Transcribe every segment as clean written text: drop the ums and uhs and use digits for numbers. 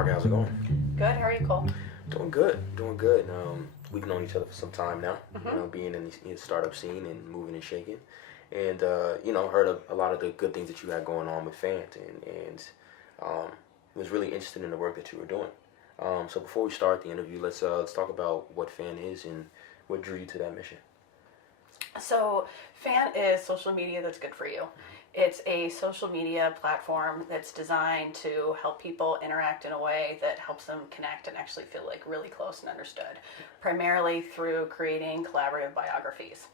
Margaret, how's it going? Good. How are you, Cole? Doing good, doing good. We've known each other for some time now. Mm-hmm. Being in the startup scene and moving and shaking, and heard of a lot of the good things that you had going on with Phaant, and was really interested in the work that you were doing. So before we start the interview, let's talk about what Phaant is and what drew you to that mission. So, Phaant is social media that's good for you. It's a social media platform that's designed to help people interact in a way that helps them connect and actually feel like really close and understood, primarily through creating collaborative biographies.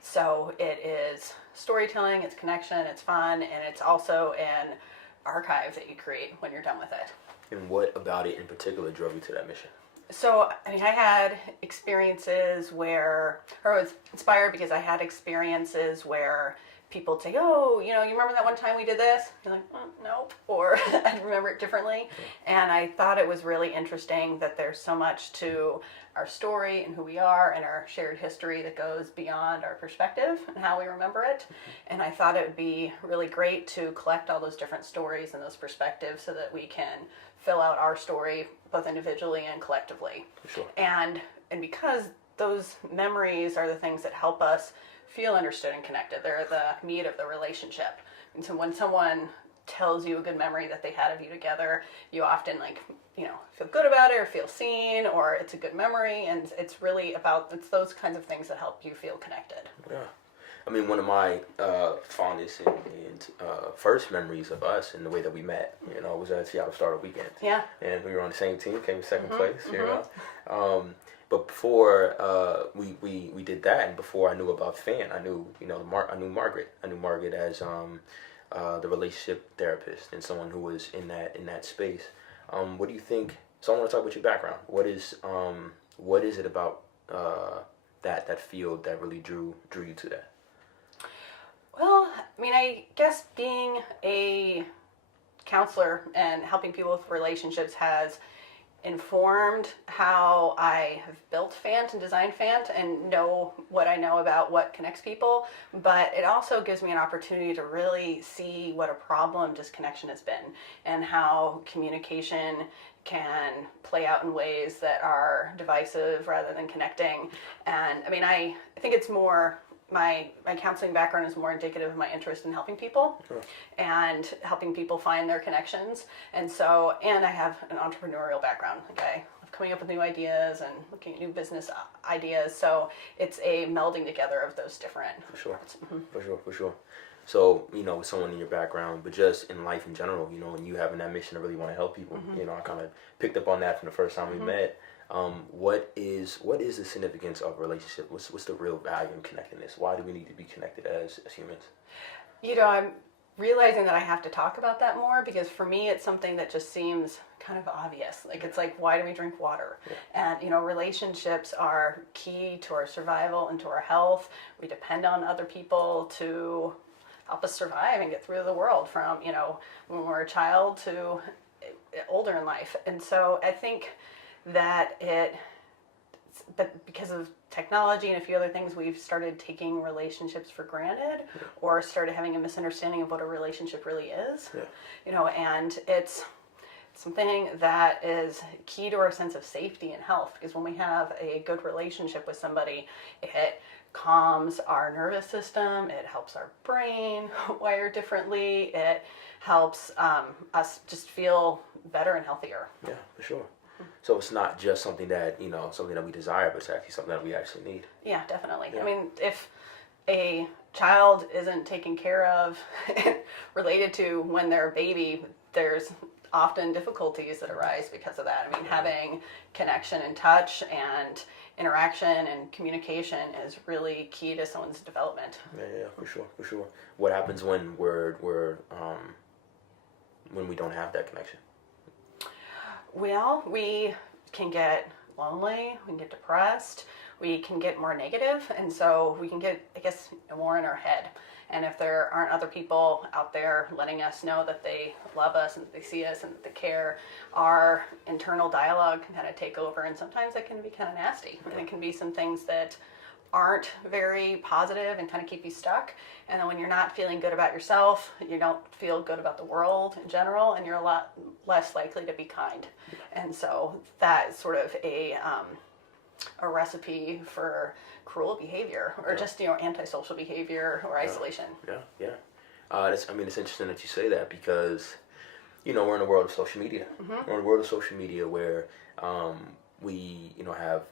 So it is storytelling, it's connection, it's fun, and it's also an archive that you create when you're done with it. And what about it in particular drove you to that mission? So, I had experiences where, or I was inspired because I had experiences where people say, oh, you remember that one time we did this? You're like, nope, or I remember it differently. And I thought it was really interesting that there's so much to our story and who we are and our shared history that goes beyond our perspective and how we remember it. And I thought it would be really great to collect all those different stories and those perspectives so that we can fill out our story both individually and collectively. Sure. And because those memories are the things that help us feel understood and connected. They're the meat of the relationship. And so when someone tells you a good memory that they had of you together, you often feel good about it or feel seen, or it's a good memory. And it's really it's those kinds of things that help you feel connected. Yeah. I mean, one of my fondest and first memories of us and the way that we met, was at Seattle Startup Weekend. Yeah. And we were on the same team, came in second place, But before we did that, and before I knew about Phaant, I knew Margaret. I knew Margaret as the relationship therapist and someone who was in that space. What do you think? So I want to talk about your background. What is it about that field that really drew you to that? Well, I guess being a counselor and helping people with relationships has informed how I have built Phaant and designed Phaant and know what I know about what connects people. But it also gives me an opportunity to really see what a problem disconnection has been and how communication can play out in ways that are divisive rather than connecting. And I think it's more my counseling background is more indicative of my interest in helping people and helping people find their connections. And I have an entrepreneurial background. I love coming up with new ideas and looking at new business ideas. So it's a melding together of those different For sure. parts. Mm-hmm. For sure. So, with someone in your background, but just in life in general, and you having that mission to really want to help people, I kind of picked up on that from the first time we met. What is the significance of a relationship? What's the real value in connectedness? Why do we need to be connected as humans? I'm realizing that I have to talk about that more because for me it's something that just seems kind of obvious. It's like, why do we drink water? Yeah. And relationships are key to our survival and to our health. We depend on other people to help us survive and get through the world from when we're a child to older in life. And so I think that but because of technology and a few other things, we've started taking relationships for granted or started having a misunderstanding of what a relationship really is. And it's something that is key to our sense of safety and health, because when we have a good relationship with somebody, it calms our nervous system, it helps our brain wire differently, it helps us just feel better and healthier. Yeah, for sure. So it's not just something that something that we desire, but it's actually something that we actually need. Yeah, definitely. Yeah. If a child isn't taken care of related to when they're a baby, there's often difficulties that arise because of that. Having connection and touch and interaction and communication is really key to someone's development. Yeah, for sure. What happens when when we don't have that connection? Well, we can get lonely, we can get depressed, we can get more negative, and so we can get, more in our head. And if there aren't other people out there letting us know that they love us and that they see us and that they care, our internal dialogue can kind of take over, and sometimes it can be kind of nasty. And it can be some things that aren't very positive and kind of keep you stuck. And then when you're not feeling good about yourself, you don't feel good about the world in general, and you're a lot less likely to be kind. And so that's sort of a recipe for cruel behavior, or just, antisocial behavior or isolation. Yeah. It's interesting that you say that, because, we're in a world of social media. We're in a world of social media where we,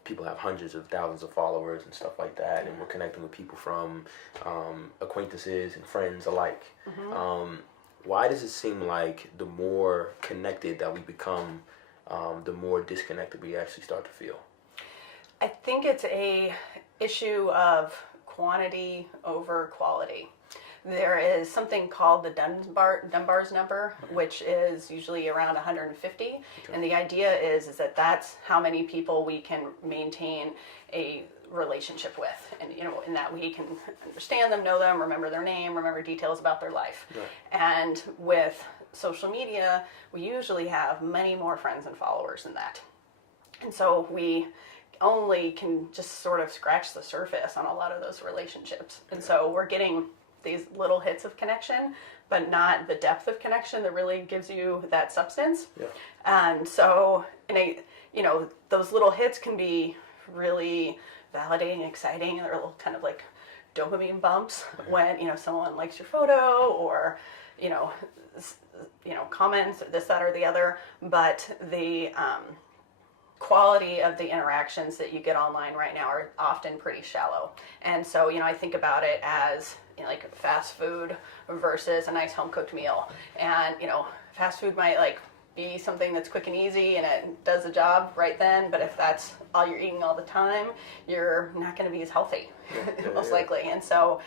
people have hundreds of thousands of followers and stuff like that, and we're connecting with people from acquaintances and friends alike. Why does it seem like the more connected that we become, the more disconnected we actually start to feel? I think it's a issue of quantity over quality. There is something called the Dunbar's number, which is usually around 150. Okay. And the idea is that that's how many people we can maintain a relationship with. And, in that we can understand them, know them, remember their name, remember details about their life. Right. And with social media, we usually have many more friends and followers than that. And so we only can just sort of scratch the surface on a lot of those relationships. And so we're getting these little hits of connection, but not the depth of connection that really gives you that substance. Yeah. And so, those little hits can be really validating, exciting, and they're little kind of like dopamine bumps when, someone likes your photo, or, comments, or this, that, or the other. But the quality of the interactions that you get online right now are often pretty shallow. And so, I think about it as, like fast food versus a nice home cooked meal. And, fast food might be something that's quick and easy and it does the job right then, but if that's all you're eating all the time, you're not going to be as healthy, most likely. And so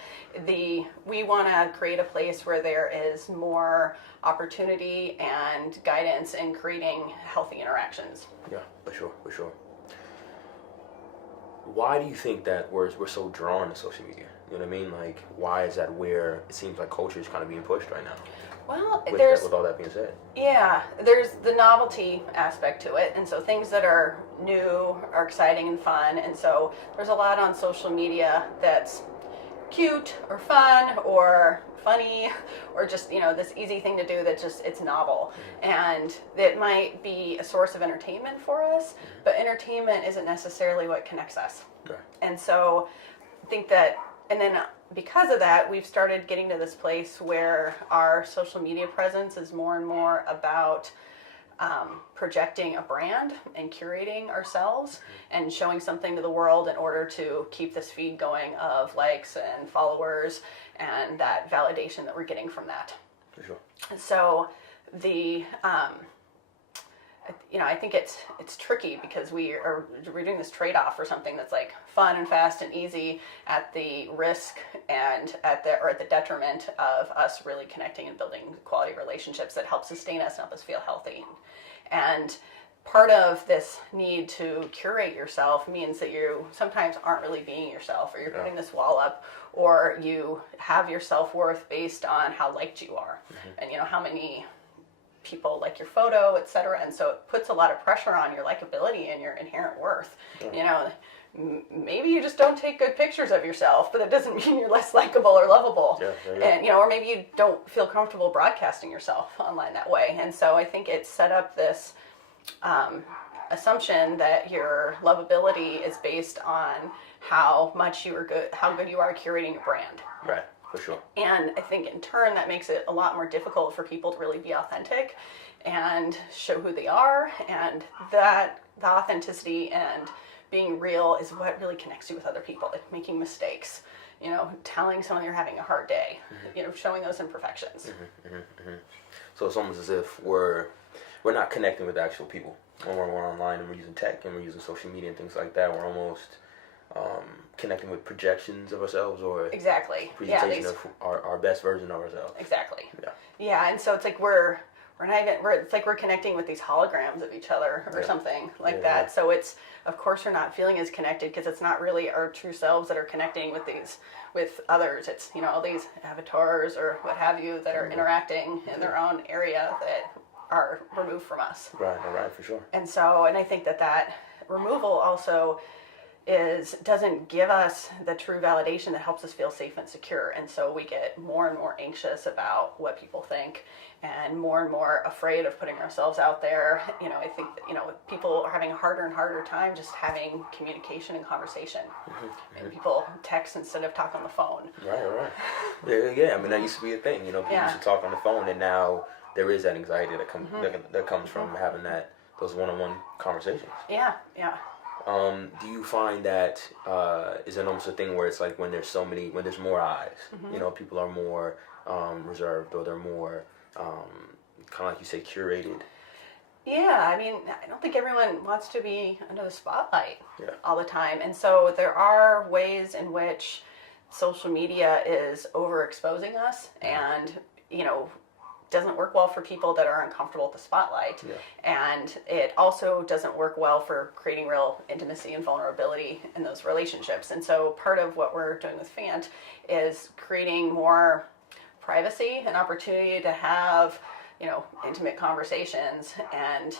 we want to create a place where there is more opportunity and guidance in creating healthy interactions. Yeah, for sure. Why do you think that we're so drawn to social media? You know what I mean? Like, why is that where it seems like culture is kind of being pushed right now? Well, with all that being said. Yeah, there's the novelty aspect to it. And so things that are new are exciting and fun. And so there's a lot on social media that's cute or fun or funny, or just, this easy thing to do that just, it's novel. And it might be a source of entertainment for us, but entertainment isn't necessarily what connects us. Right. And so I think that, and then because of that, we've started getting to this place where our social media presence is more and more about projecting a brand and curating ourselves and showing something to the world in order to keep this feed going of likes and followers and that validation that we're getting from that. For sure. So I think it's tricky because we're doing this trade-off for something that's like fun and fast and easy at the risk and at the detriment of us really connecting and building quality relationships that help sustain us and help us feel healthy. And part of this need to curate yourself means that you sometimes aren't really being yourself, or you're putting this wall up, or you have your self-worth based on how liked you are, and how many people like your photo, etc. And so it puts a lot of pressure on your likability and your inherent worth. Maybe you just don't take good pictures of yourself, but it doesn't mean you're less likable or lovable. And or maybe you don't feel comfortable broadcasting yourself online that way. And so I think it's set up this assumption that your lovability is based on how good you are curating a brand. Right. For sure. And I think in turn that makes it a lot more difficult for people to really be authentic and show who they are, and that the authenticity and being real is what really connects you with other people. Like making mistakes, telling someone you're having a hard day, showing those imperfections. So it's almost as if we're not connecting with actual people when we're online and we're using tech and we're using social media and things like that. We're almost connecting with projections of ourselves, or presentation of our best version of ourselves. Exactly. Yeah, and so it's like it's like we're connecting with these holograms of each other or something like that. So it's, of course, we're not feeling as connected because it's not really our true selves that are connecting with others. It's all these avatars or what have you that are interacting in their own area that are removed from us. Right, for sure. And I think that removal also doesn't give us the true validation that helps us feel safe and secure. And so we get more and more anxious about what people think and more afraid of putting ourselves out there. I think that, people are having a harder and harder time just having communication and conversation. And people text instead of talk on the phone. Right. Yeah. I mean, that used to be a thing. People used to talk on the phone, and now there is that anxiety that comes from having those one-on-one conversations. Yeah. Do you find that is it almost a thing where it's like when there's more eyes, people are more reserved, or they're more kind of like you say, curated? Yeah, I mean, I don't think everyone wants to be under the spotlight all the time. And so there are ways in which social media is overexposing us and, doesn't work well for people that are uncomfortable with the spotlight. And it also doesn't work well for creating real intimacy and vulnerability in those relationships. And so part of what we're doing with Phaant is creating more privacy and opportunity to have, intimate conversations and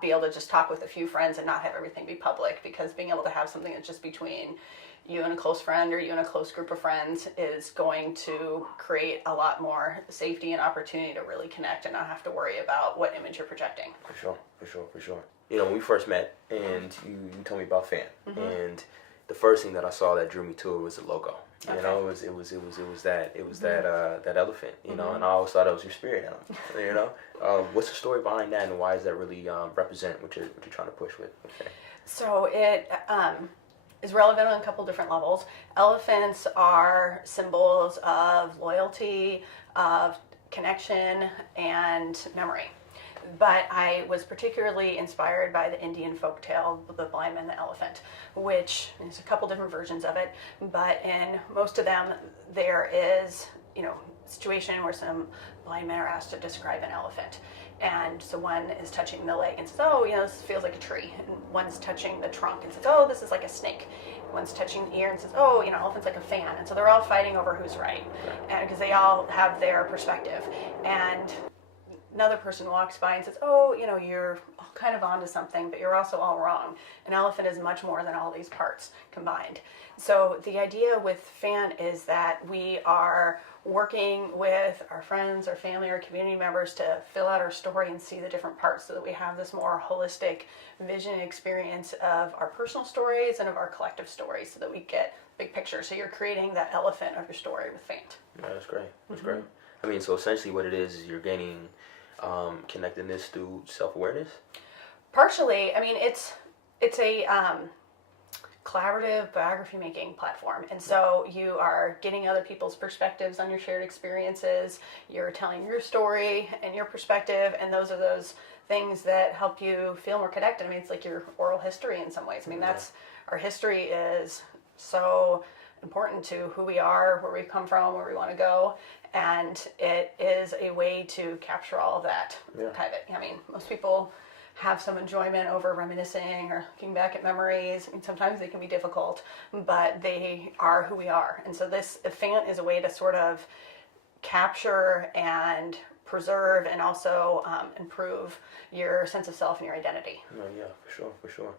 be able to just talk with a few friends and not have everything be public, because being able to have something that's just between you and a close friend or you and a close group of friends is going to create a lot more safety and opportunity to really connect and not have to worry about what image you're projecting. For sure. When we first met and you told me about Phaant, and the first thing that I saw that drew me to it was the logo. Okay. It was that elephant, and I always thought it was your spirit animal. What's the story behind that, and why does that really represent what you're trying to push with? Okay. So it is relevant on a couple different levels. Elephants are symbols of loyalty, of connection, and memory. But I was particularly inspired by the Indian folktale, The Blind Man and the Elephant, which is a couple different versions of it. But in most of them, there is, a situation where some blind men are asked to describe an elephant. And so one is touching the leg and says, oh, this feels like a tree. And one's touching the trunk and says, oh, this is like a snake. One's touching the ear and says, oh, elephant's like a fan. And so they're all fighting over who's right, and because they all have their perspective. And another person walks by and says, oh, you're kind of onto something, but you're also all wrong. An elephant is much more than all these parts combined. So the idea with Phaant is that we are working with our friends, our family, our community members to fill out our story and see the different parts so that we have this more holistic vision and experience of our personal stories and of our collective stories so that we get big picture. So you're creating that elephant of your story with Phaant. Yeah, that's great. Great. I mean, so essentially what it is you're gaining connectedness through self-awareness? Partially. I mean, it's a collaborative biography making platform, and so you are getting other people's perspectives on your shared experiences. You're telling your story and your perspective, and those are those things that help you feel more connected. I mean, it's like your oral history in some ways. I mean, that's our history is so important to who we are, where we've come from, where we want to go. And it is a way to capture all of that. I mean, most people have some enjoyment over reminiscing or looking back at memories. I mean, sometimes they can be difficult, but they are who we are. And so this Phaant is a way to sort of capture and preserve and also improve your sense of self and your identity. Yeah, for sure.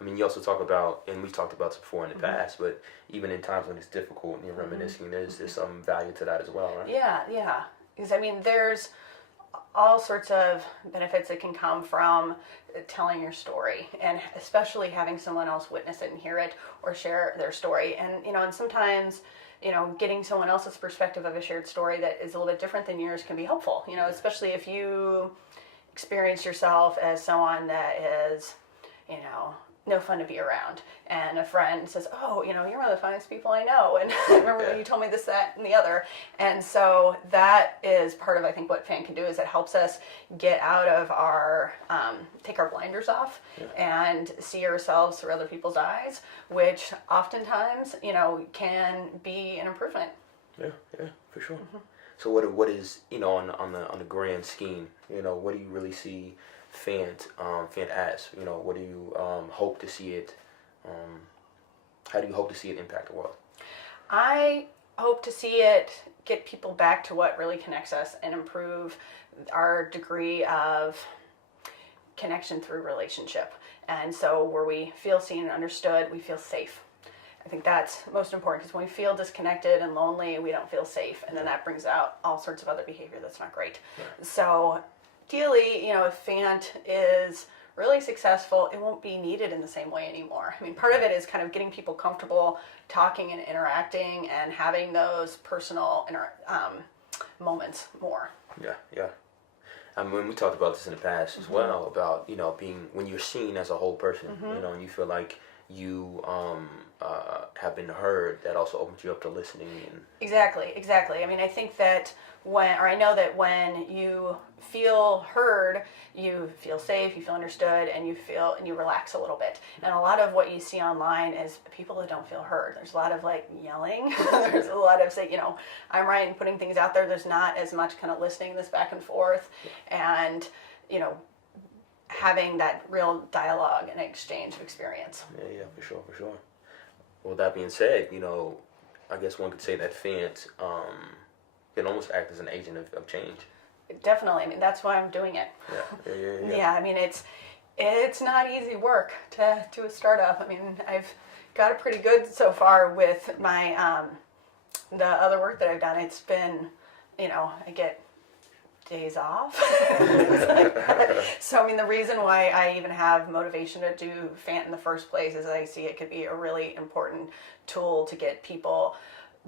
I mean, you also talk about, and we've talked about this before in the past, but even in times when it's difficult and you're reminiscing, there's some value to that as well, right? Yeah. Because, I mean, there's all sorts of benefits that can come from telling your story, and especially having someone else witness it and hear it or share their story. And, and sometimes, getting someone else's perspective of a shared story that is a little bit different than yours can be helpful, especially if you experience yourself as someone that is, no fun to be around, and a friend says, oh, you're one of the funniest people I know, and I remember when you told me this, that, and the other. And so that is part of, I think, what Phaant can do, is it helps us get out of our, take our blinders off and see ourselves through other people's eyes, which oftentimes, can be an improvement. Yeah, for sure. So what is, on the grand scheme, what do you really see Phaant as? What do you hope to see it? How do you hope to see it impact the world? I hope to see it get people back to what really connects us and improve our degree of connection through relationship. And so where we feel seen and understood, we feel safe. I think that's most important, because when we feel disconnected and lonely, we don't feel safe, and then that brings out all sorts of other behavior that's not great. Right. So ideally, if Phaant is really successful, it won't be needed in the same way anymore. I mean, part of it is kind of getting people comfortable talking and interacting and having those personal moments more. Yeah. When we talked about this in the past as well, about, being, when you're seen as a whole person, and you feel like you have been heard, that also opens you up to listening. And Exactly. I mean, I think that I know that when you feel heard, you feel safe, you feel understood, and you relax a little bit. And a lot of what you see online is people that don't feel heard. There's a lot of yelling. There's a lot of I'm right and putting things out there. There's not as much kind of listening, this back and forth, and having that real dialogue and exchange of experience. Yeah, for sure. Well, that being said, I guess one could say that Phaant can almost act as an agent of change. Definitely. I mean, that's why I'm doing it. Yeah. Yeah, I mean, it's not easy work to do a startup. I mean, I've got it pretty good so far with my the other work that I've done. It's been, I get days off. So, I mean, the reason why I even have motivation to do Phaant in the first place is I see it could be a really important tool to get people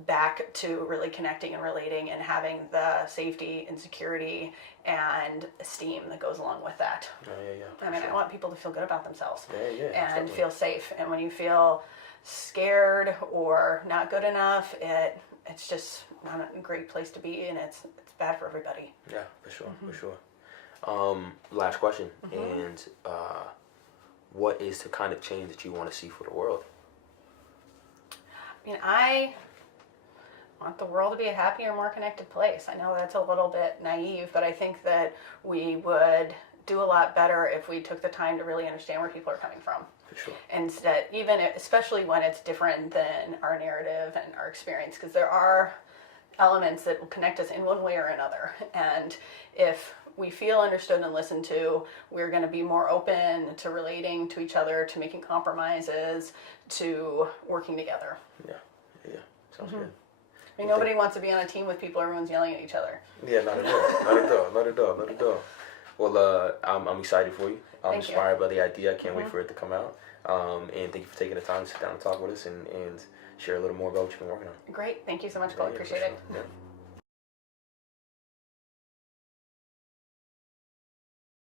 back to really connecting and relating and having the safety and security and esteem that goes along with that. Yeah. I mean, I want people to feel good about themselves and definitely. feel safe. And when you feel scared or not good enough, it's just not a great place to be, and it's bad for everybody. Yeah, for sure. Last question. And what is the kind of change that you want to see for the world? I mean, I want the world to be a happier, more connected place. I know that's a little bit naive, but I think that we would do a lot better if we took the time to really understand where people are coming from. For sure. Instead, especially when it's different than our narrative and our experience, because there are elements that will connect us in one way or another. And if we feel understood and listened to, we're going to be more open to relating to each other, to making compromises, to working together. Yeah. Sounds good. I mean, nobody wants to be on a team with people, everyone's yelling at each other. Yeah, not at all. Well, I'm excited for you. I'm inspired by the idea. I can't wait for it to come out. And thank you for taking the time to sit down and talk with us and share a little more about what you've been working on. Great. Thank you so much, Cole. Appreciate it. Yeah.